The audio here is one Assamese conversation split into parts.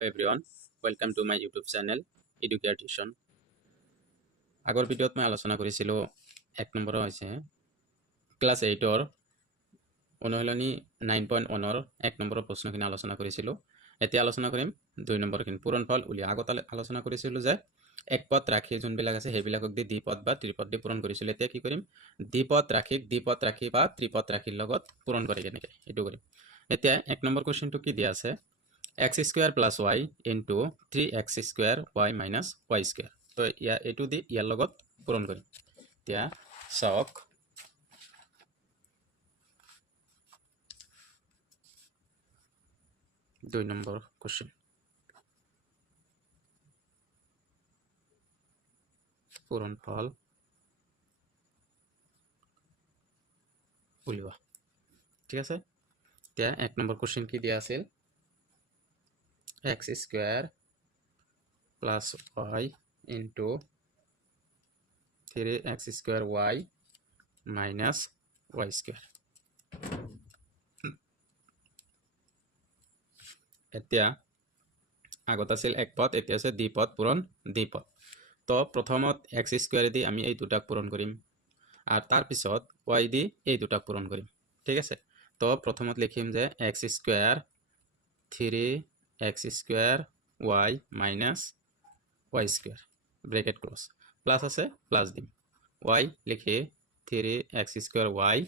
everyone, welcome to my YouTube channel Educare Tuition. আগৰ ভিডিঅ'ত মই আলোচনা কৰিছিলোঁ 1 নম্বৰ হৈছে ক্লাছ 8ৰ অনুশীলনী 9.1ৰ 1 নম্বৰৰ প্ৰশ্নখিনি আলোচনা কৰিছিলোঁ। এতিয়া আলোচনা কৰিম 2 নম্বৰখিনি পূৰণফল উলিওৱা। আগত আলোচনা কৰিছিলোঁ যে এক পদ ৰাশি যোনবিলাক আছে সেইবিলাকক দি দ্বিপদ বা ত্ৰিপদ দি পূৰণ কৰিছিলোঁ। এতিয়া কি কৰিম, দ্বিপদ ৰাশি বা ত্ৰিপদ ৰাশিৰ লগত পূৰণ কৰি কেনেকৈ এইটো কৰিম। এতিয়া 1 নম্বৰ কুৱেশ্যনটো কি দিয়া আছে, x square plus y into 3x square y minus y square. তো এইটো দি ইয়াৰ লগত পূৰণ কৰিম। এতিয়া চাওক, দুই নম্বৰ কুৱেশ্যন পূৰণফল উলিওৱা। ঠিক আছে, এতিয়া 1 নম্বৰ কুৱেশ্যন কি দিয়া আছিল, x square plus y into 3x square y minus y square. এতিয়া আগত আছিল এক পদ, এতিয়া আছে দ্বিপদ পূৰণ দ্বিপদ। তো প্ৰথমত x স্কোৱাৰে দি আমি এই দুটাক পূৰণ কৰিম আৰু তাৰপিছত y দি এই দুটাক পূৰণ কৰিম। ঠিক আছে, তো প্ৰথমত লিখিম যে x square 3x square y minus y square bracket close, plus আছে প্লাছ দিম, y লিখি 3x square y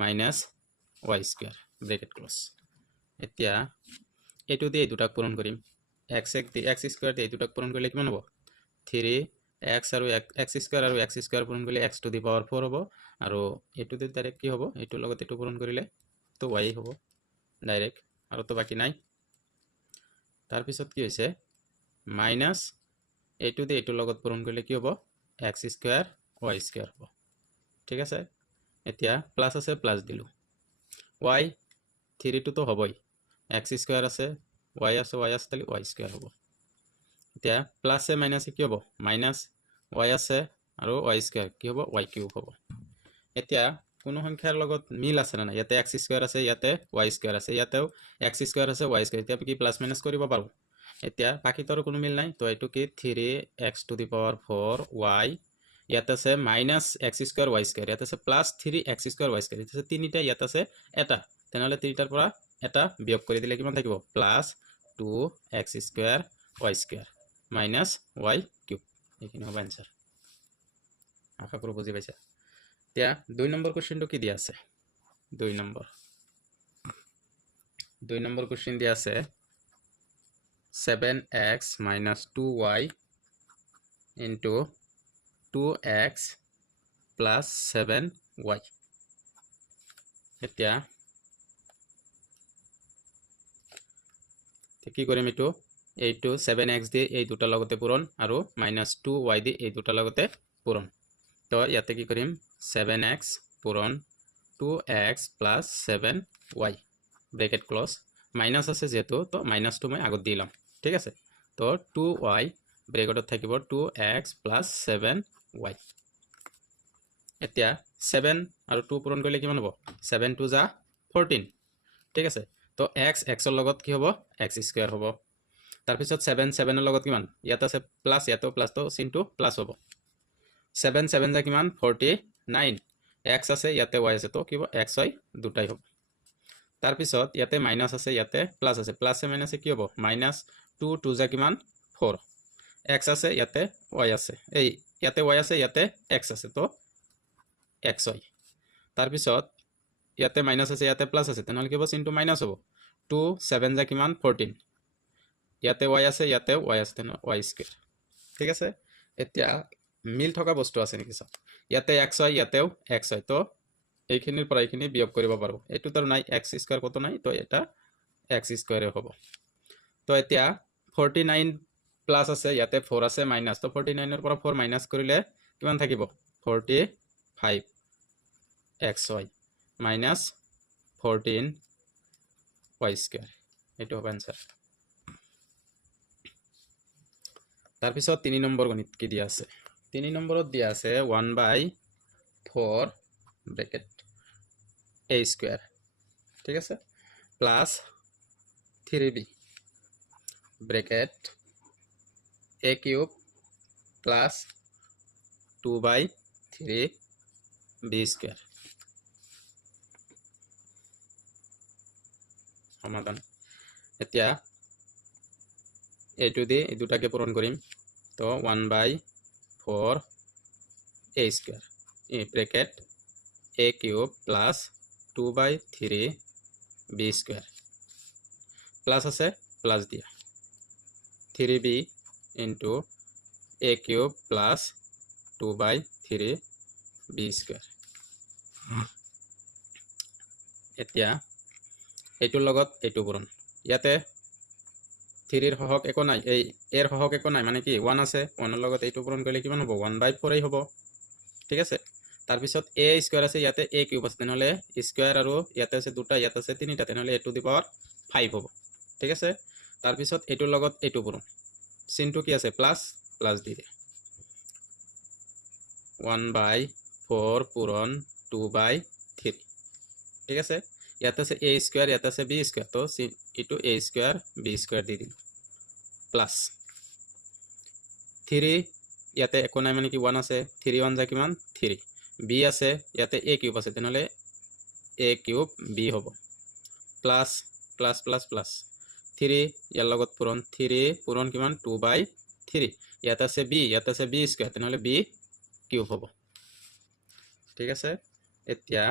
minus y square bracket close. এতিয়া এইটো দি এই দুটাক পূৰণ কৰিম, x স্কোৱাৰ দি এই দুটাক পূৰণ কৰিলে কিমান হ'ব, 3x আৰু x স্কোৱাৰ আৰু x স্কোৱাৰ পূৰণ কৰিলে x টু দি পাৱাৰ 4 হ'ব, আৰু এইটো দি ডাইৰেক্ট কি হ'ব, এইটোৰ লগত এইটো পূৰণ কৰিলে তো y হ'ব ডাইৰেক্ট, আৰু তো বাকী নাই। তাৰপিছত কি হৈছে, মাইনাছ এইটো দি এইটোৰ লগত পূৰণ কৰিলে কি হ'ব, x স্কোৱাৰ y স্কোৱাৰ হ'ব। ঠিক আছে, এতিয়া প্লাছ আছে প্লাছ দিলোঁ, y 3 তো হ'বই, x স্কোৱাৰ আছে y আছে তাহলে y স্কোৱাৰ হ'ব। এতিয়া প্লাছে মাইনাছে কি হ'ব, মাইনাছ y আছে আৰু y স্কোৱাৰ কি হ'ব, y কিউব হ'ব। এতিয়া কোনো সংখ্যাৰ লগত মিল আছে না নাই, ইয়াতে x স্কোৱাৰ আছে, ইয়াতে y স্কোৱাৰ আছে, ইয়াতেও x স্কোৱাৰ আছে y স্কোৱাৰ, এতিয়া কি প্লাছ মাইনাছ কৰিব পাৰোঁ। এতিয়া বাকীটোৰ কোনো মিল নাই, তো এইটো কি 3x two the power 4 y, ইয়াত আছে minus x square y square, ইয়াত আছে plus 3x square y square, ইয়াত আছে তিনিটা, ইয়াত আছে এটা, তেনেহ'লে তিনিটাৰ পৰা এটা বিয়োগ কৰি দিলে কিমান থাকিব, plus 2x square y square minus y cube, এইখিনি হ'ব এনচাৰ। আশা কৰোঁ বুজি পাইছা। এতিয়া 2 নম্বৰ কুৱেশ্যনটো কি দিয়া আছে, 2 নম্বৰ কুৱেশ্যন দিয়া আছে 7x minus 2y into 2x plus 7y. এতিয়া কি কৰিম, এইটো 7x দি এই দুটাৰ লগতে পূৰণ আৰু মাইনাছ 2y দি এই দুটাৰ লগতে পূৰণ। তো ইয়াতে কি কৰিম, 7x পূৰণ 2x plus 7y bracket close, minus আছে যিহেতু তো মাইনাছটো মই আগত দি ল'ম। ঠিক আছে, তো 2y ব্ৰেকেটত থাকিব 2x প্লাছ 7y। এতিয়া 7 আৰু 2 পূৰণ কৰিলে কিমান হ'ব, 7 2 যা 14। ঠিক আছে, তো xৰ লগত কি হ'ব, x স্কোৱাৰ হ'ব। তাৰপিছত 7 লগত কিমান, ইয়াত আছে প্লাছ, ইয়াতেও প্লাছ, তো চিনটো প্লাছ হ'ব। 7 যা কিমান 49, x আছে ইয়াতে y আছে, তো কি হ'ব x y দুটাই হ'ব। তাৰপিছত ইয়াতে মাইনাছ আছে, ইয়াতে প্লাছ আছে, প্লাছে মাইনাছে কি হ'ব, মাইনাছ 2 2 যা কিমান 4, x আছে ইয়াতে y আছে, ইয়াতে y আছে ইয়াতে x আছে, তো x y। তাৰপিছত ইয়াতে মাইনাছ আছে ইয়াতে প্লাছ আছে, তেনেহ'লে কি হ'ব, চিনটো মাইনাছ হ'ব, 2 7 যা কিমান 14, ইয়াতে y আছে ইয়াতেও y আছে, তেনেহ'লে y স্কোৱাৰ। ঠিক আছে, এতিয়া মিল থকা বস্তু আছে নেকি চাওক, ইয়াতে x y ইয়াতেও x y, তো এইখিনিৰ পৰা এইখিনি বিয়োগ কৰিব পাৰোঁ, এইটো তাৰ নাই, x স্কোৱাৰ কত নাই, তো এটা x স্কোৱাৰে হ'ব। তো এতিয়া 49 প্লাছ আছে, ইয়াতে 4 আছে মাইনাছ, তো 49ৰ পৰা 4 মাইনাছ কৰিলে কিমান থাকিব, 45 xy মাইনাছ 14 y স্কোৱাৰ, এইটো হ'ব এনচাৰ। তাৰপিছত 3 নম্বৰ গণিত কি দিয়া আছে, 3 নম্বৰত দিয়া আছে 1/4 ব্ৰেকেট a স্কোৱাৰ। ঠিক আছে, plus 3b bracket a cube plus 2/3 b square সমাধান। এতিয়া এইটো দি এই দুটাকে পূৰণ কৰিম, তো 1/4 a স্কয়াৰ এই bracket a cube plus 2/3 b square plus আছে প্লাছ দিয়া 3b into a cube plus 2/3 b square. এতিয়া এইটোৰ লগত এইটো পূৰণ, ইয়াতে 3 ৰ সহগ একো নাই, এই এৰ সহগ একো নাই, মানে কি 1 আছে, 1 ৰ লগত এইটো পূৰণ কৰিলে কিমান হ'ব 1/4 হ'ব। ঠিক আছে, তাৰপিছত a স্কয়াৰ আছে, ইয়াতে a কিউব আছে, তেনেহ'লে স্কয়াৰ আৰু ইয়াতে আছে দুটা, ইয়াতে আছে তিনিটা, তেনেহ'লে a টু দি পাৱাৰ 5 হ'ব। ঠিক আছে, তাৰপিছত এইটোৰ লগত এইটো পূৰণ, চিনটো কি আছে প্লাছ প্লাছ দি দিয়ে 1/4 পূৰণ 2/3। ঠিক আছে, ইয়াতে আছে a স্কয়াৰ, ইয়াতে আছে b স্কয়াৰ, তো এইটো a স্কয়াৰ b স্কয়াৰ দি দিলোঁ প্লাছ 3 ইয়াতে একো নাই, মানে কি 1 আছে, 3 1 যায় কিমান 3, b আছে ইয়াতে a কিউব আছে, তেনেহ'লে a কিউব b হ'ব প্লাছ প্লাছ প্লাছ প্লাছ 3 ইয়াৰ লগত পূৰণ, 3 পূৰণ কিমান 2/3, ইয়াতে আছে b, ইয়াতে আছে b স্কয়াৰ, তেনেহ'লে b কিউব হ'ব। ঠিক আছে, এতিয়া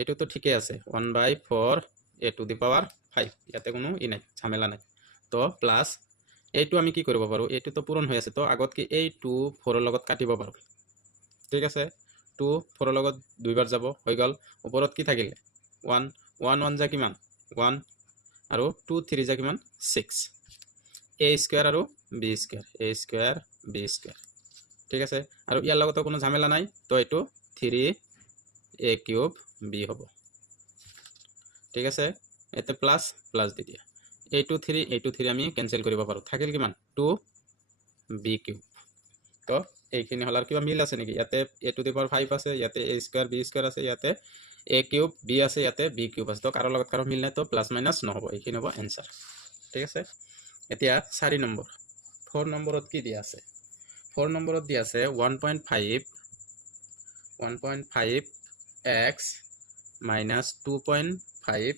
এইটোতো ঠিকে আছে 1/4 a টু দি পাৱাৰ 5, ইয়াতে কোনো নাই ঝামেলা নাই, তো প্লাছ এইটো আমি কি কৰিব পাৰোঁ, এইটোতো পূৰণ হৈ আছে, তো আগত কি এই 2 4 ৰ লগত কাটিব পাৰোঁ। ঠিক আছে, 2 4 ৰ লগত দুইবাৰ যাব, হৈ গ'ল, ওপৰত কি থাকিলে 1 1 1 যা কিমান 1 আৰু 2 3 যা কিমান 6, a স্কয়াৰ আৰু b square, a square b square. ঠিক আছে, আৰু ইয়াৰ লগতো কোনো ঝামেলা নাই, তো এইটো 3 a কিউব b হ'ব। ঠিক আছে, এতে প্লাছ প্লাছ দি দিয়া, এইটো 3 আমি কেনসেল কৰিব পাৰোঁ, থাকিল কিমান 2 b কিউব। তো এইখিনি হলাৰ কিবা মিল আছে নেকি, ইয়াতে a টু দি পাৱাৰ 5 আছে, ইয়াতে a স্কয়াৰ b স্কয়াৰ আছে, ইয়াতে a কিউব b আছে, ইয়াতে b কিউব আছে, তো কাৰো লগত কাৰো মিল নাই, তো প্লাছ মাইনাছ নহ'ব, এইখিনি হ'ব এনসাৰ। ঠিক আছে, এতিয়া 4 নম্বৰ 4 নম্বৰত কি দিয়া আছে, 4 নম্বৰত দিয়া আছে 1.5 x minus 2.5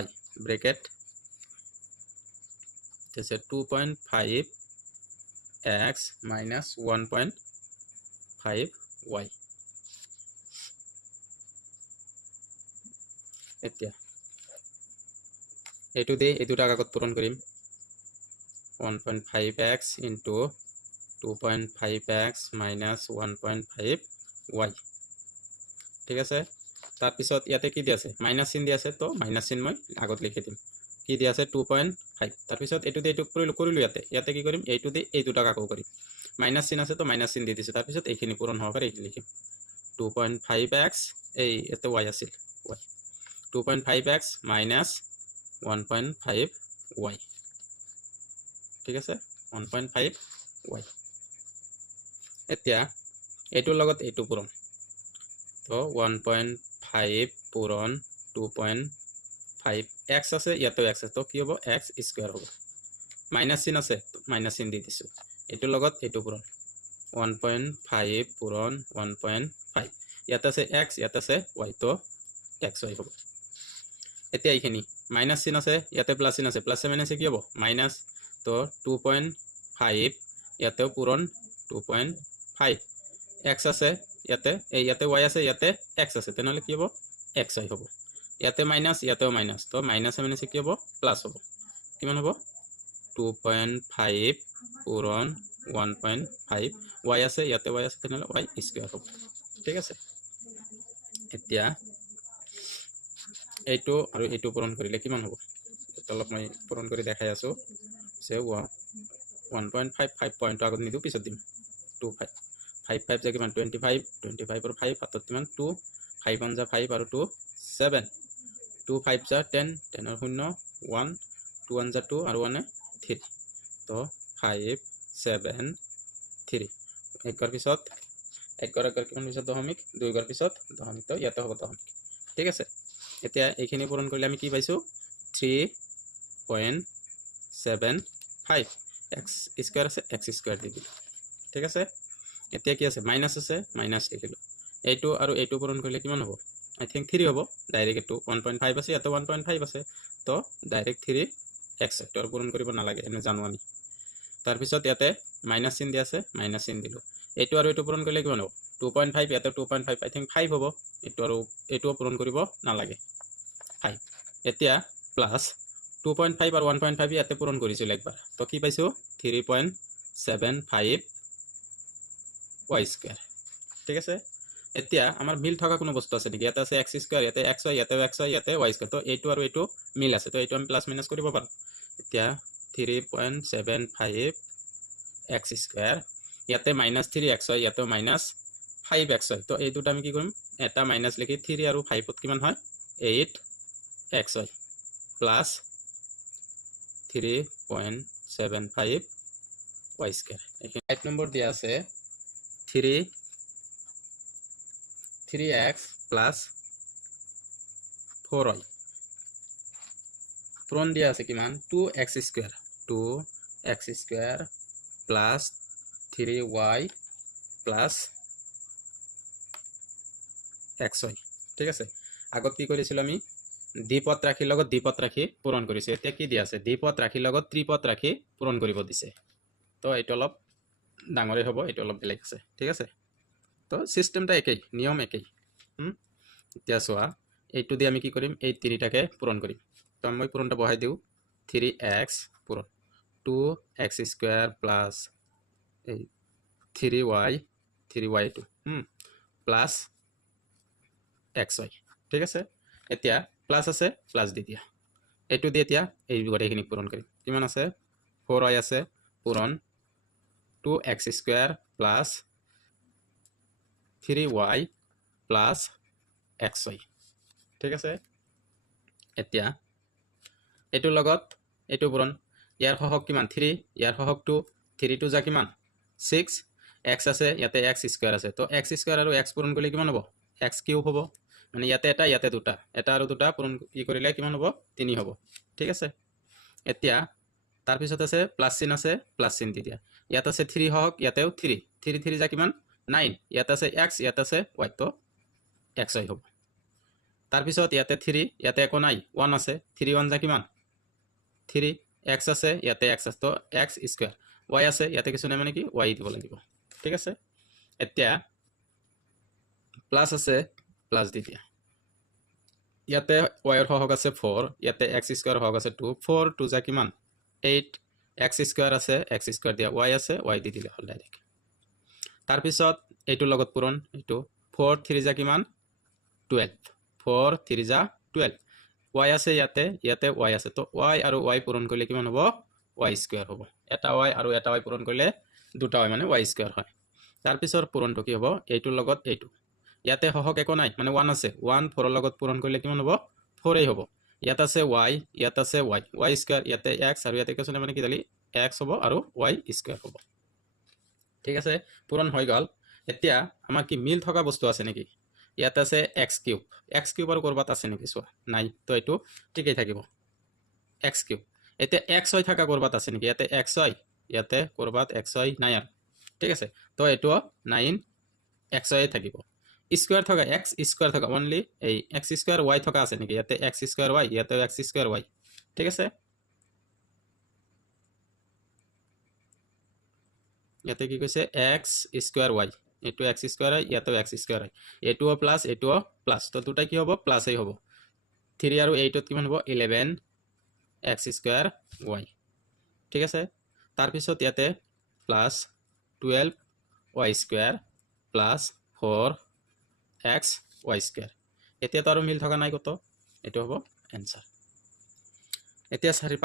y ব্রেকেট जैसे 2.5 x minus 1.5 y। এতিয়া এইটো দি এই দুটা কাগজ পূৰণ কৰিম, 1.5x into 2.5x minus 1.5 y। ঠিক আছে, তাৰপিছত ইয়াতে কি দিয়া আছে মাইনাছ চিন দিয়া আছে, তো মাইনাছ চিন মই আগত লিখি দিম, কি দিয়া আছে 2.5, তাৰপিছত এইটো দি এইটো কৰিলোঁ, ইয়াতে কি কৰিম এইটো দি এই দুটা আকৌ কৰিম, মাইনাছ চিন আছে তো মাইনাছ চিন দি দিছোঁ, তাৰপিছত এইখিনি পূৰণ হ'ব পাৰে এইখিনি লিখিম 2.5x, এই ইয়াতে y আছিল y 2.5x minus 1.5 y। ঠিক আছে, 1.5 y। এতিয়া এইটোৰ লগত এইটো পূৰণ, তো 1.5 পূৰণ 2.5 x আছে, ইয়াতেও x আছে, তো কি হ'ব x স্কয়াৰ হ'ব, মাইনাছ চিন আছে মাইনাছ চিন দি দিছোঁ, এইটোৰ লগত এইটো পূৰণ 1.5 পূৰণ 1.5, ইয়াতে আছে x, ইয়াতে আছে y, তো x y হ'ব। এতিয়া এইখিনি মাইনাছ চিন আছে, ইয়াতে প্লাছ চিন আছে, প্লাছে মাইনাছে কি হ'ব মাইনাছ, তো 2.5 ইয়াতেও পূৰণ 2.5, x আছে ইয়াতে, ইয়াতে y আছে, ইয়াতে x আছে, তেনেহ'লে কি হ'ব x y হ'ব, ইয়াতে মাইনাছ ইয়াতেও মাইনাছ, তো মাইনাছে মাইনাছে কি হ'ব প্লাছ হ'ব, কিমান হ'ব 2.5 পূৰণ 1.5, y আছে ইয়াতে y আছে, তেনেহ'লে y স্কয়াৰ হ'ব। ঠিক আছে, এতিয়া এইটো আৰু এইটো পূৰণ কৰিলে কিমান হ'ব, অলপ মই পূৰণ কৰি দেখাই আছোঁ, যে 1.5 পইণ্টটো আগত নিদিওঁ, পিছত দিম 2.5 5 যে কিমান 25, 25 আৰু 5 হাতত কিমান 2, 5 1 যা 5 আৰু 2 7, 2 5 যা 10, 10 আৰু 0 1, 2 1 যা 2 আৰু 1 3, তো 5 7 3, একৰ পিছত একৰ কিমান পিছত দশমিক, 2 গৰ পিছত দশমিক, তো ইয়াতে হ'ব দশমিক। ঠিক আছে, এতিয়া এইখিনি পূৰণ কৰিলে আমি কি পাইছোঁ 3.5 5 এক্স স্কোয়াৰ আছে এক্স স্কোয়াৰ দি দিলোঁ ঠিক আছে এতিয়া কি আছে মাইনাছ আছে মাইনাছ দি দিলোঁ এইটো আৰু এইটো পূৰণ কৰিলে কিমান হ'ব আই থিংক 3 হ'ব ডাইৰেক্ট এইটো 1.5 আছে ইয়াতে 1.5 আছে তো ডাইৰেক্ট 3 এক্স এইটো আৰু পূৰণ কৰিব নালাগে এনে জানো আমি তাৰপিছত ইয়াতে মাইনাছ চিন দিয়া আছে মাইনাছ চিন দিলোঁ এইটো আৰু এইটো পূৰণ কৰিলে কিমান হ'ব 2.5 ইয়াতে 2.5 আই থিংক 5 হ'ব এইটো আৰু এইটোও পূৰণ কৰিব নালাগে 5 এতিয়া প্লাছ 2.5 আৰু 1.5 ইয়াতে পূৰণ কৰিছিলোঁ একবাৰ তো কি পাইছোঁ 3.75 y স্কয়াৰ ঠিক আছে এতিয়া আমাৰ মিল থকা কোনো বস্তু আছে নেকি ইয়াতে আছে x স্কয়াৰ ইয়াতে x হয় ইয়াতে x হয় ইয়াতে y স্কয়াৰ তো এইটো আৰু এইটো মিল আছে তো এইটো আমি প্লাস মাইনাস কৰিব পাৰোঁ এতিয়া 3.75 x স্কয়াৰ ইয়াতে -3x হয় ইয়াতে -5x হয় তো এই দুটা আমি কি কৰিম এটা মাইনাস লিখি 3 আৰু 5 ত কিমান হয় 8x হয় প্লাস 3.75 y স্কয়াৰ এখানে 8 নম্বৰ দিয়া আছে 3x plus 4y পূরণ দিয়া আছে কিমান 2x square plus 3y plus xy ঠিক আছে আগত কি কৰিছিল আমি দ্বিপদ ৰাশিৰ লগত দ্বিপদ ৰাশি পূৰণ কৰিছে এতিয়া কি দিয়া আছে দ্বিপদ ৰাশিৰ লগত ত্ৰিপদ ৰাশি পূৰণ কৰিব দিছে তো এইটো অলপ ডাঙৰে হ'ব এইটো অলপ বেলেগ আছে ঠিক আছে তো সিস্টেমটা একই নিয়ম একই এতিয়া চোৱা এইটো দি আমি কি কৰিম এই তিনিটাকে পূৰণ কৰিম তো মই পূৰণটা বহাই দিওঁ 3x পূৰণ 2x square plus 3y two plus xy ঠিক আছে এতিয়া প্লাস আছে প্লাস দি দিয়া এইটো দি এতিয়া এই গোটেইখিনি পূৰণ কৰিম কিমান আছে 4y আছে পূৰণ 2x square plus 3y plus xy ঠিক আছে এতিয়া এটো লগত এটো পূৰণ ইয়াৰ সহগ কিমান 3 ইয়াৰ সহগ 2 3 2 যা কিমান 6 x আছে ইয়াতে x স্কয়াৰ আছে তো x স্কয়াৰ আৰু x পূৰণ কৰিলে কিমান হ'ব x কিউব হ'ব মানে ইয়াতে এটা দুটা এটা আৰু দুটা পূৰণ কি কৰিলে কিমান হ'ব 3 হ'ব ঠিক আছে এতিয়া তাৰ পিছত আছে প্লাস চিন আছে প্লাস চিন দি দিয়া ইয়াত আছে 3 সহগ ইয়াতেও 3 3 3 যা কিমান 9 ইয়াত আছে x ইয়াত আছে y তো xy হ'ব তাৰ পিছত ইয়াতে 3 ইয়াতে একো নাই 1 আছে 3 1 যা কিমান 3 x আছে ইয়াতে x আছে তো x স্কয়াৰ y আছে ইয়াতে কিছু নাই মানে কি y দিব লাগিব ঠিক আছে এতিয়া প্লাস আছে প্লাস দি দিয়া ইয়াতে y এর সহগ আছে 4 ইয়াতে x স্কয়াৰ সহগ আছে 2 4 2 যা কিমান 8 x স্কয়াৰ আছে x স্কয়াৰ দিয়া y আছে y দি দিলে হল ডাইৰেক্ট তাৰ পিছত এইটো লগত পূৰণ এইটো 4 3 যা কিমান 12 4 3 যা 12 y আছে ইয়াতে y আছে তো y আৰু y পূৰণ কৰিলে কিমান হ'ব y স্কয়াৰ হ'ব এটা y আৰু এটা y পূৰণ কৰিলে দুটা y মানে y স্কয়াৰ হয় তাৰ পিছৰ পূৰণটো কি হ'ব এইটো লগত এইটো ইয়াতে সহগ একো নাই মানে 1 আছে 1 4 লগত পূৰণ কৰিলে কিমান হ'ব 4 এই হ'ব ইয়াত আছে y ইয়াত আছে y স্কয়াৰ ইয়াতে x আৰু ইয়াতে কিছু নাই মানে কি দালি x হ'ব আৰু y স্কয়াৰ হ'ব ঠিক আছে পূৰণ হৈ গল এতিয়া আমাৰ কি মিল থকা বস্তু আছে নেকি ইয়াত আছে x কিউব আৰু কৰবাত আছে নেকি চোৱা নাই তো এটো ঠিকই থাকিব x কিউব এতিয়া xy থাকা কৰবাত আছে নেকি ইয়াতে xy ইয়াতে কৰবাত xy নাই আৰু ঠিক আছে তো এটো 9 xy থাকিব স্কয়াৰ থকা x স্কয়াৰ থকা অনলি এই x স্কয়াৰ y থকা আছে নেকি ইয়াতে x স্কয়াৰ y ইয়াতে x স্কয়াৰ y ঠিক আছে ইয়াতে কি কৈছে x স্কয়াৰ y এটো x স্কয়াৰ হয় ইয়াতে x স্কয়াৰ হয় এটো প্লাস তো দুটা কি হ'ব প্লাসই হ'ব 3 আৰু 8 ত কিমান হ'ব 11 x স্কয়াৰ y ঠিক আছে তাৰ পিছত ইয়াতে plus 12 y square plus 4 x y square এতিয়া তো আৰু মিল থকা নাই কত এটো হ'ব आंसर এতিয়া 4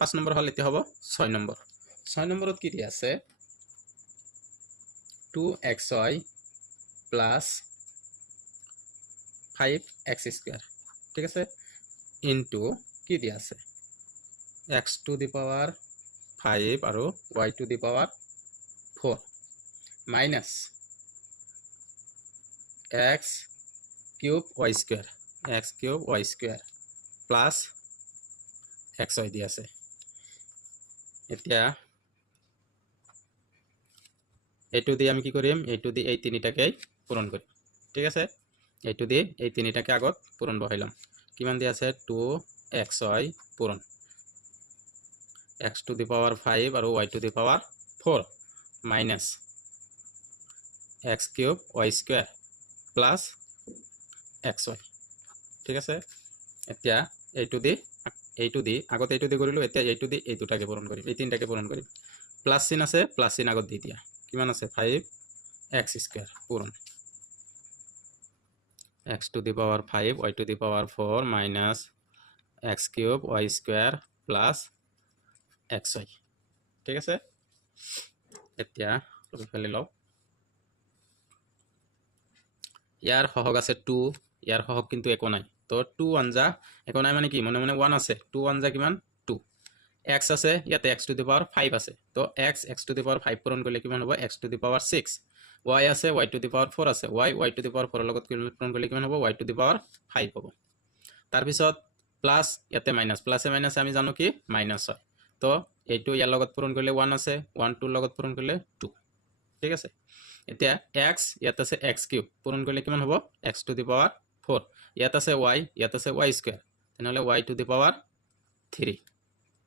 5 নম্বৰ হল এতিয়া হ'ব 6 নম্বৰ 6 নম্বৰত কি দিয়া আছে 2xy plus 5x স্কয়ার ঠিক আছে ইনটু কি দিয়া আছে x to the power 5 আৰু y to the power 4 minus x cube y square plus xy দিয়া আছে এতিয়া এইটো দিয়ে আমি কি কৰিম, এইটো দি এই তিনিটাকেই পূৰণ কৰিম। ঠিক আছে, এইটো দি এই তিনিটাকে আগত পূৰণ বহাই ল'ম। কিমান দিয়া আছে 2x হয় পূৰণ x টু দি পাৱাৰ 5 আৰু y two the power 4 minus x cube y square plus xy। ঠিক আছে, এতিয়া এইটো দি আগত এইটো দি কৰিলোঁ, এতিয়া এইটো দি এই দুটাকে পূৰণ কৰিম, এই তিনিটাকে পূৰণ কৰিম। প্লাছ চিন আছে, প্লাছ চিন আগত দি দিয়া। কিমান আছে 5x স্কোয়াৰ পূৰণ x two the power 5 y two the power 4 minus x cube y square plus xy। ঠিক আছে, এতিয়া ফালি লওক। ইয়াৰ সহগ আছে 2, ইয়াৰ সহগ কিন্তু একো নাই। তো 2 1 যা একো নাই মানে কি, মনে মনে 1 আছে। 2 1 যা কিমান 2। x আছে, ইয়াতে x টু দি পাৱাৰ 5 আছে। তো x টু দি পাৱাৰ 5 পূৰণ কৰিলে কিমান হ'ব x two the power 6। y আছে, y টু দি পাৱাৰ 4 আছে। y টু দি পাৱাৰ 4 লগত পূৰণ কৰিলে কিমান হ'ব y টু দি পাৱাৰ 5 হ'ব। তাৰপিছত প্লাছ, ইয়াতে মাইনাছ, প্লাছে মাইনাছে আমি জানো কি মাইনাছ হয়। তো এইটো ইয়াৰ লগত পূৰণ কৰিলে 1 আছে, 1 2 লগত পূৰণ কৰিলে 2। ঠিক আছে, এতিয়া x ইয়াত আছে x কিউব পূৰণ কৰিলে কিমান হ'ব x টু দি পাৱাৰ 4। ইয়াত আছে y, ইয়াত আছে y স্কোয়াৰ, তেনেহ'লে y টু দি পাৱাৰ 3।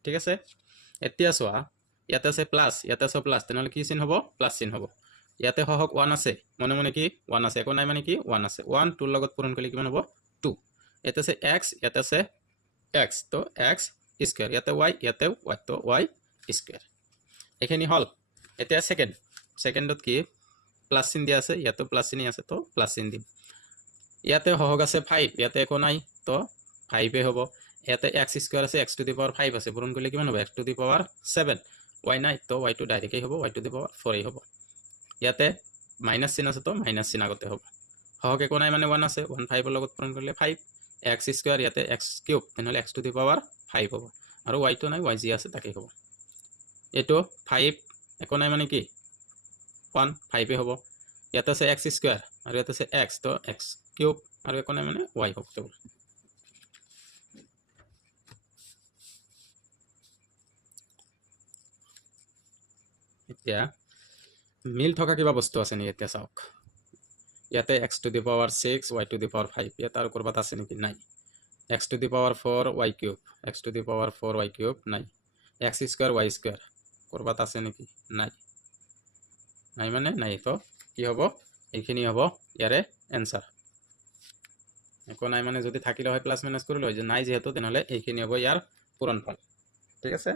ঠিক আছে, এতিয়া চোৱা ইয়াতে আছে প্লাছ, ইয়াতে আছে প্লাছ, তেনেহ'লে কি চিন হ'ব প্লাছ চিন হ'ব। ইয়াতে সহগ 1 আছে, মনে মনে কি 1 আছে, একো নাই মানে কি 1 আছে। 1 2 লগত পূৰণ কৰিলে কিমান হ'ব 2। ইয়াতে আছে x, ইয়াতে আছে x, তো x স্কোয়াৰ, ইয়াতে y, ইয়াতে y, তো y স্কোয়াৰ। এইখিনি হ'ল। এতিয়া সেকেন্ডত কি প্লাছ চিন দিয়া আছে, ইয়াতে প্লাছ চিন আছে, তো প্লাছ চিন দিম। ইয়াতে সহগ আছে 5, ইয়াতে একো নাই, তো 5 হ'ব। ইয়াতে x স্কোয়াৰ আছে, x টু দি পাৱাৰ 5 আছে, পূৰণ কৰিলে কিমান হ'ব x two the power 7। y নাই, তো y টু ডাইৰেক্টই হ'ব, y টু দি পাৱাৰ 4 হ'ব। ইয়াতে মাইনাছ চিন আছে, তো মাইনাছ চিন আগতে হ'ব। সহগ একো নাই মানে 1 আছে, 1 5 লগত পূৰণ কৰিলে 5। x স্কোয়াৰ, ইয়াতে x কিউব, তেনেহ'লে x টু দি পাৱাৰ 5 হ'ব। আৰু y টু নাই, y যি আছে তাকেই হ'ব। এইটো 5 একো নাই মানে কি 1 5 হ'ব। ইয়াতে আছে x স্কোয়াৰ আৰু ইয়াতে আছে x, তো x কিউব আৰু একো নাই মানে y হ'ব কেৱল। এতিয়া মিল থকা কিবা বস্তু আছে নেকি এতিয়া চাওক। ইয়াতে x two the power 6 y two the power 5, ইয়াতে আৰু ক'ৰবাত আছে নেকি নাই। x two the power 4 y cube, x two the power 4 y cube নাই। x স্কোয়াৰ y স্কোয়াৰ ক'ৰবাত আছে নেকি নাই, নাই মানে নাই। তো কি হ'ব এইখিনি হ'ব ইয়াৰে এনসাৰ। একো নাই মানে যদি থাকিলে হয় প্লাছ মাইনাছ কৰিলে হয়, যে নাই যেহেতু তেনেহ'লে এইখিনি হ'ব ইয়াৰ পূৰণফল। ঠিক আছে,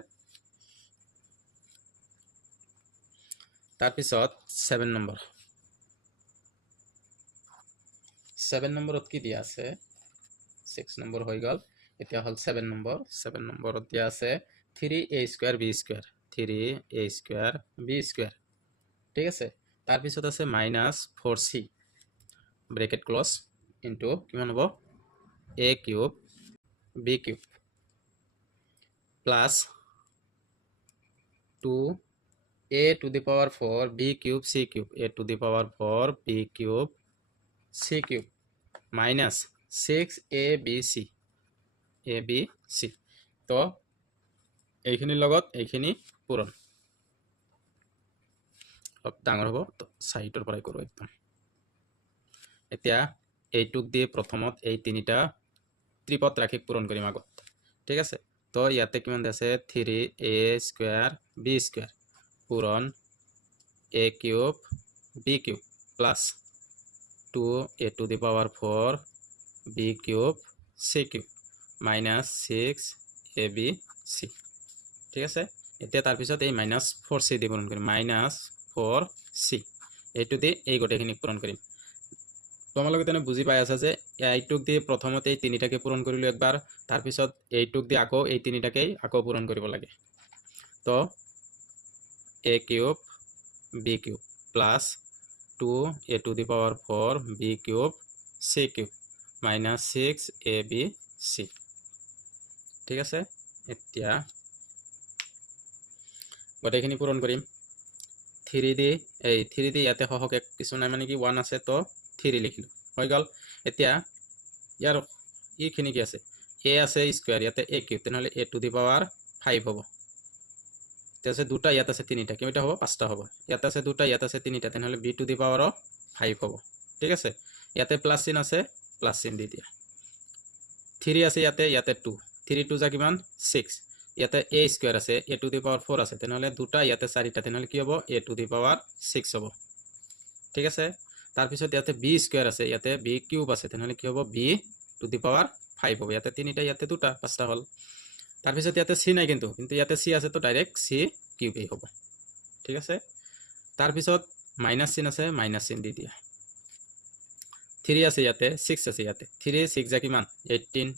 তাৰপিছত 7 নম্বৰ। 7 নম্বৰত কি দিয়া আছে, 6 নম্বৰ হৈ গ'ল, এতিয়া হ'ল 7 নম্বৰ। 7 নম্বৰত দিয়া আছে 3a square b square, 3a square b square. ঠিক আছে, তাৰপিছত আছে minus 4c bracket close into কিমান হ'ব a cube b cube plus 2a two the power 4 b cube c cube, a two the power 4 b cube c cube minus 6abc abc। তো এইখিনিৰ লগত এইখিনি পূৰণ অলপ ডাঙৰ হ'ব, তো চাইডৰ পৰাই কৰোঁ একদম। এতিয়া এইটোক দি প্ৰথমত এই তিনিটা ত্ৰিপদ ৰাশি পূৰণ কৰিম আগত। ঠিক আছে, তো ইয়াতে কিমান আছে 3a স্কোয়াৰ b স্কোয়াৰ পূৰণ a cube b cube plus 2a two the power 4 b cube c cube minus 6abc। ঠিক আছে, এতিয়া তাৰপিছত এই মাইনাছ 4c দি পূৰণ কৰিম, মাইনাছ 4c এইটো দি এই গোটেইখিনি পূৰণ কৰিম। তোমালোকে তেনে বুজি পাই আছা যে এইটোক দি প্ৰথমতে এই তিনিটাকে পূৰণ কৰিলোঁ একবাৰ, তাৰপিছত এইটোক দি আকৌ এই তিনিটাকেই আকৌ পূৰণ কৰিব লাগে। তো a cube b cube plus 2a two the power 4 b cube c cube minus 6abc। ঠিক আছে, এতিয়া গোটেইখিনি পূৰণ কৰিম। 3 দি ইয়াতে সহগ কিছু নাই মানে কি 1 আছে, তো 3 লিখিলোঁ, হৈ গ'ল। এতিয়া ইয়াৰ এইখিনি কি আছে a আছে স্কোয়াৰ, ইয়াতে a কিউব, তেনেহ'লে a টু দি পাৱাৰ 5 হ'ব। এতিয়া আছে দুটা, ইয়াত আছে তিনিটা, কেইটা হ'ব? পাঁচটা হ'ব। ইয়াত আছে দুটা, ইয়াত আছে তিনিটা, তেনেহ'লে B to the power of 5 হ'ব। ঠিক আছে, ইয়াতে প্লাছ চিন আছে, প্লাছ চিন দি দিয়া। 3 আছে ইয়াতে, ইয়াতে 2, 3 2 যা কিমান? 6। ইয়াতে এ স্কোয়াৰ আছে, এ টু দি পাৱাৰ 4 আছে, তেনেহ'লে দুটা, ইয়াতে চাৰিটা, তেনেহ'লে কি হ'ব? এ টু দি পাৱাৰ 6 হ'ব। ঠিক আছে, তাৰপিছত ইয়াতে বি স্কোয়াৰ আছে, ইয়াতে বি কিউব আছে, তেনেহ'লে কি হ'ব? বি টু দি পাৱাৰ 5 হ'ব। ইয়াতে তিনিটা, ইয়াতে দুটা, পাঁচটা হ'ল। তাৰপিছত ইয়াতে চি নাই, কিন্তু ইয়াতে চি আছে, তো ডাইৰেক্ট চি কিউবেই হ'ব। ঠিক আছে, তাৰপিছত মাইনাছ চিন আছে, মাইনাছ চিন দি দিয়া। 3 আছে ইয়াতে, 6 আছে ইয়াতে, 3 6 যা কিমান? 18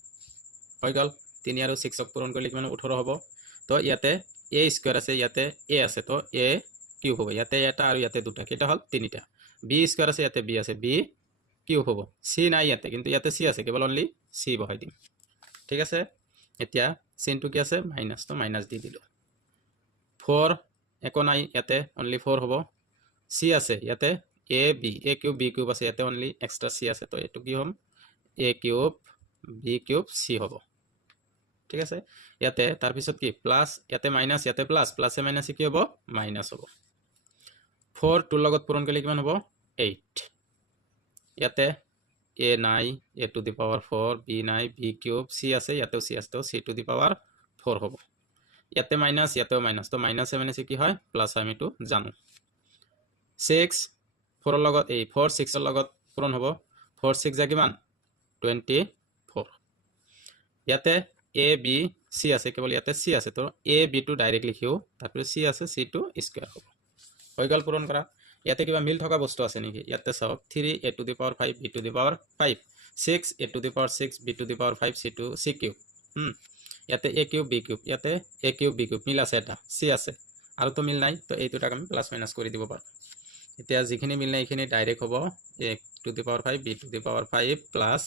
হৈ গ'ল। 3 আৰু 6ক পূৰণ কৰিলে কিমান? 18 হ'ব। তো ইয়াতে এ স্কোয়াৰ আছে, ইয়াতে এ আছে, তো এ কিউব হ'ব। ইয়াতে এটা আৰু ইয়াতে দুটা, কেইটা হ'ল? তিনিটা। বি স্কোয়াৰ আছে, ইয়াতে বি আছে, বি কিউব হ'ব। চি নাই ইয়াতে, কিন্তু ইয়াতে চি আছে, কেৱল অনলি চি বহাই দিম। ঠিক আছে, এতিয়া চিনটো কি আছে? মাইনাছ, তো মাইনাছ দি দিলোঁ। 4 একো নাই ইয়াতে, অনলি 4 হ'ব। চি আছে ইয়াতে, এ কিউব বি কিউব আছে, ইয়াতে অনলি এক্সট্ৰা চি আছে, তো এইটো কি হ'ম? এ কিউব বি কিউব চি হ'ব। ঠিক আছে, ইয়াতে তাৰপিছত কি? প্লাছ, ইয়াতে মাইনাছ, ইয়াতে প্লাছ, প্লাছে মাইনাছে কি হ'ব? মাইনাছ হ'ব। 4 2 লগত পূৰণ কৰিলে কিমান হ'ব? 8। ইয়াতে এ নাই, এ টু দি পাৱাৰ 4, বি নাই, বি কিউব, চি আছে, ইয়াতেও চি আছে, তো চি টু দি পাৱাৰ 4 হ'ব। ইয়াতে মাইনাছ, ইয়াতেও মাইনাছ, তো মাইনাছে মাইনাছে কি হয়? প্লাছ হয়, আমি এইটো জানো। 6 4 লগত এই 4 6 লগত পূৰণ হ'ব। 4 6 যা কিমান? 24। ইয়াতে এ বি চি আছে, কেৱল ইয়াতে চি আছে, তো এ বি টু ডাইৰেক্ট লিখিও, তাৰপিছত চি আছে, চি টু স্কোয়াৰ হ'ব। হৈ গ'ল পূৰণ কৰা। ইয়াতে কিবা মিল থকা বস্তু আছে নেকি? ইয়াতে চাওক, 3 a to the power 5 b to the power 5, 6 a to the power 6 b to the power 5 c to c cube. ইয়াতে এ কিউব বি কিউব, ইয়াতে এ কিউব বি কিউব, মিল আছে, এটা চি আছে, আৰু তো মিল নাই, তো এই দুটাক আমি প্লাছ মাইনাছ কৰি দিব পাৰোঁ। এতিয়া যিখিনি মিল নাই এইখিনি ডাইৰেক্ট হ'ব a to the power 5 b to the power 5 plus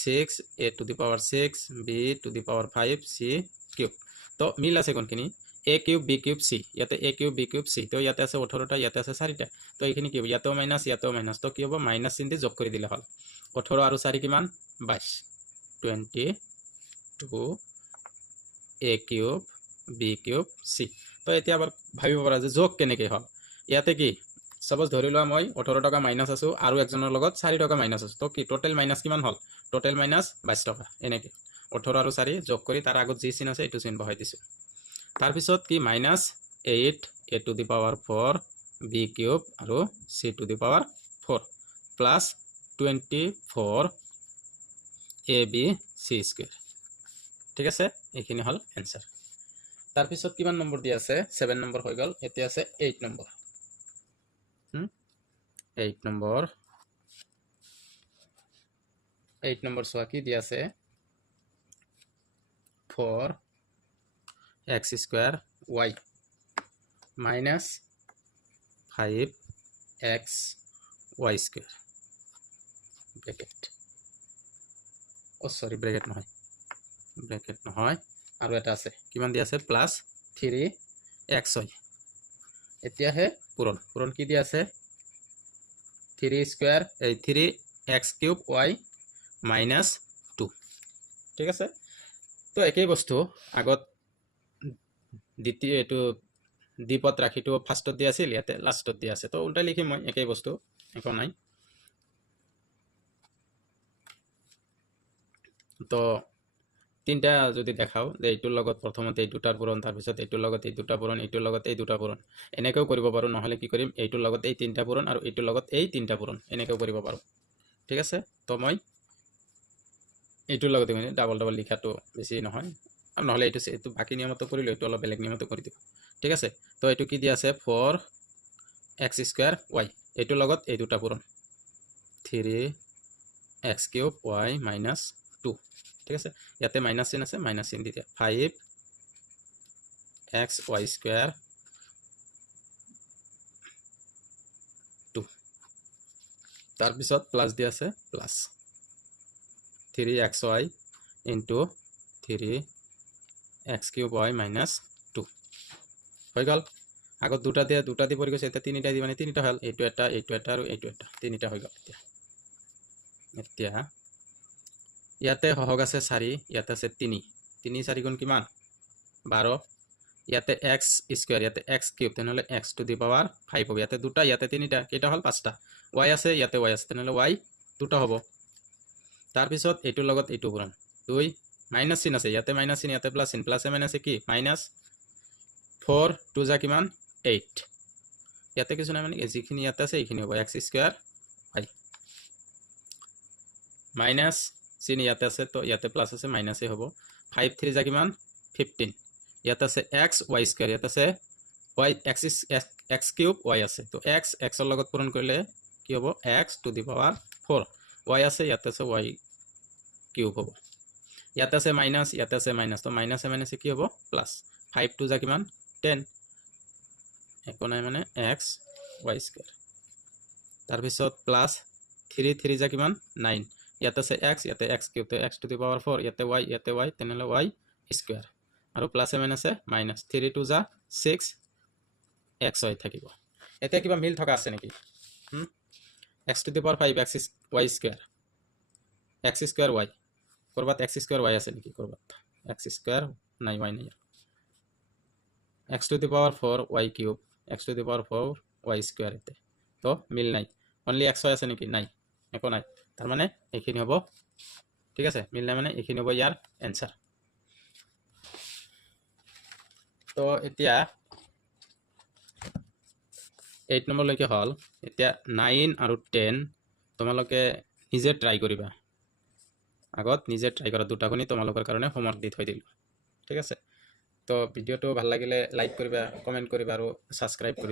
6 a to the power 6 b to the power 5 c cube. তো মিল আছে কোনখিনি? A cube b cube c, ইয়াতে a cube b cube c, তো ইয়াতে আছে 18টা, ইয়াতে আছে 4টা, তো এইখিনি কি হ'ব? ইয়াতেও মাইনাছ, ইয়াতেও মাইনাছ, তো কি হ'ব? মাইনাছ চিন দি যোগ কৰি দিলে হ'ল। 18 আৰু 4 কিমান? 22, 22 এ কিউব বি কিউব চি। তো এতিয়া আবার ভাবিব পাৰা যে যোগ কেনেকৈ হ'ল? ইয়াতে কি? সাপোজ ধৰি লোৱা মই 18 টকা মাইনাছ আছোঁ, আৰু একজনৰ লগত 4 টকা মাইনাছ আছোঁ, তো কি টোটেল মাইনাছ কিমান হ'ল? টোটেল মাইনাছ 22 টকা। এনেকৈ 18 আৰু 4 যোগ কৰি তাৰ আগত যি চিন আছে এইটো চিন বহাই দিছোঁ। তাৰপিছত কি? Minus 8 a to the power 4 b cube আৰু c to the power 4 plus 24 a b c square. ঠিক আছে, এইখিনি হ'ল এনচাৰ। তাৰপিছত কিমান নম্বৰ দিয়া আছে? 7 নম্বৰ হৈ গ'ল। এতিয়া আছে 8 নম্বৰ। 8 নম্বৰ চোৱা, কি দিয়া আছে? 4x square y minus 5x y square bracket, oh sorry bracket নহয়, আৰু এটা আছে, কিমান দিয়া আছে? Plus 3xy। এতিয়াহে পূৰণ কি দিয়া আছে? 3 স্কোয়ার এই 3x কিউব y মাইনাস 2। ঠিক আছে, তো একেই বস্তু আগত দ্বিতীয় এইটো দ্বিপদ ৰাখিটো ফাৰ্ষ্টত দিয়া আছিল, ইয়াতে লাষ্টত দিয়া আছে, তো উল্টাই লিখিম মই, একেই বস্তু, একো নাই। তো তিনটা যদি দেখাও যে এইটোৰ লগত প্ৰথমতে এই দুটাৰ পূৰণ, তাৰপিছত এইটোৰ লগত এই দুটা পূৰণ, এইটোৰ লগত এই দুটা পূৰণ, এনেকৈও কৰিব পাৰোঁ। নহ'লে কি কৰিম? এইটোৰ লগত এই তিনিটা পূৰণ আৰু এইটোৰ লগত এই তিনিটা পূৰণ, এনেকৈও কৰিব পাৰোঁ। ঠিক আছে, তো মই এইটোৰ লগতে ডাবল লিখাটো বেছি নহয়, আৰু নহ'লে এইটো বাকী নিয়মতো কৰিলোঁ, এইটো অলপ বেলেগ নিয়মতো কৰি দিওঁ। ঠিক আছে, তো এইটো কি দিয়া আছে? 4x স্কোয়াৰ y, এইটোৰ লগত এই দুটা পূৰণ 3x কিউব y মাইনাস 2। ঠিক আছে, ইয়াতে মাইনাস চিন আছে, মাইনাস চিন দি দিয়া 5x y স্কোয়ার 2, তাৰপিছত প্লাস দিয়া আছে, plus 3xy into 3x cube y minus 2 হৈ গ'ল। আগত দুটা দি পৰি গৈছে, এতিয়া তিনিটা দি মানে তিনিটা হ'ল, এইটো এটা আৰু এইটো এটা, তিনিটা হৈ গ'ল। এতিয়া ইয়াতে সহগ আছে 4, ইয়াতে আছে 3, 4 গুণ কিমান? 12, ইয়াতে এক্স স্কোয়াৰ ইয়াতে এক্স কিউব তেনেহ'লে এক্স টু দি পাৱাৰ 5 হ'ব ইয়াতে দুটা ইয়াতে তিনিটা কেইটা হ'ল 5টা y আছে ইয়াতে y আছে তেনেহ'লে y দুটা হ'ব তাৰপিছত এইটোৰ লগত এইটো পূৰণ 2 মাইনাছ চিন আছে ইয়াতে মাইনাছ চিন ইয়াতে প্লাছ চিন প্লাছে মাইনাছে কি মাইনাছ 4 2 যা কিমান 8 ইয়াতে কিছু নাই মানে যিখিনি ইয়াতে আছে এইখিনি হ'ব এক্স স্কোয়াৰ y মাইনাছ চিন ইয়াতে আছে তো ইয়াতে প্লাছ আছে মাইনাছে হ'ব 5 3 যা কিমান 15 ইয়াতে আছে এক্স y স্কোয়াৰ ইয়াতে আছে y এক্স কিউব y আছে তো এক্স এক্সৰ লগত পূৰণ কৰিলে কি হ'ব x two the power 4 y আছে ইয়াতে আছে y কিউব হ'ব ইয়াতে আছে মাইনাছ ইয়াতে আছে মাইনাছ তো মাইনাছে মাইনাছে কি হ'ব প্লাছ 5 2 যা কিমান 10 একো নাই মানে এক্স y স্কোয়াৰ তাৰপিছত প্লাছ 3 3 যা কিমান 9 ইয়াতে আছে এক্স ইয়াতে এক্স কিউব তো এক্স টু দি পাৱাৰ 4 ইয়াতে y তেনেহ'লে y স্কোয়াৰ আৰু প্লাছে মাইনাছে মাইনাছ 3 2 যা 6 এক্স হয় থাকিব এতিয়া কিবা মিল থকা আছে নেকি x two the power 5 x y square x square y কৰবাত এক্স স্কোয়াৰ y আছে নেকি কৰবাত এক্স স্কোয়াৰ নাই y নাই x two the power 4 y cube x two the power 4 y square এতে তো মিল নাই অনলি এক্স হয় আছে নেকি নাই একো নাই তাৰ মানে এইখিনি হ'ব ঠিক আছে মিল নাই মানে এইখিনি হ'ব ইয়াৰ এনসাৰ তো এতিয়া 8 নম্বৰ লৈকে হল এতিয়া 9 আৰু 10 তোমালোকে নিজে ট্ৰাই কৰিবা আগত নিজে ট্ৰাই কৰা দুটাখনি তোমালোকৰ কাৰণে হোমৱৰ্ক দি থৈ দিলো ঠিক আছে তো ভিডিওটো ভাল লাগিলে লাইক কৰিবা কমেন্ট কৰিবা আৰু সাবস্ক্ৰাইব কৰিবা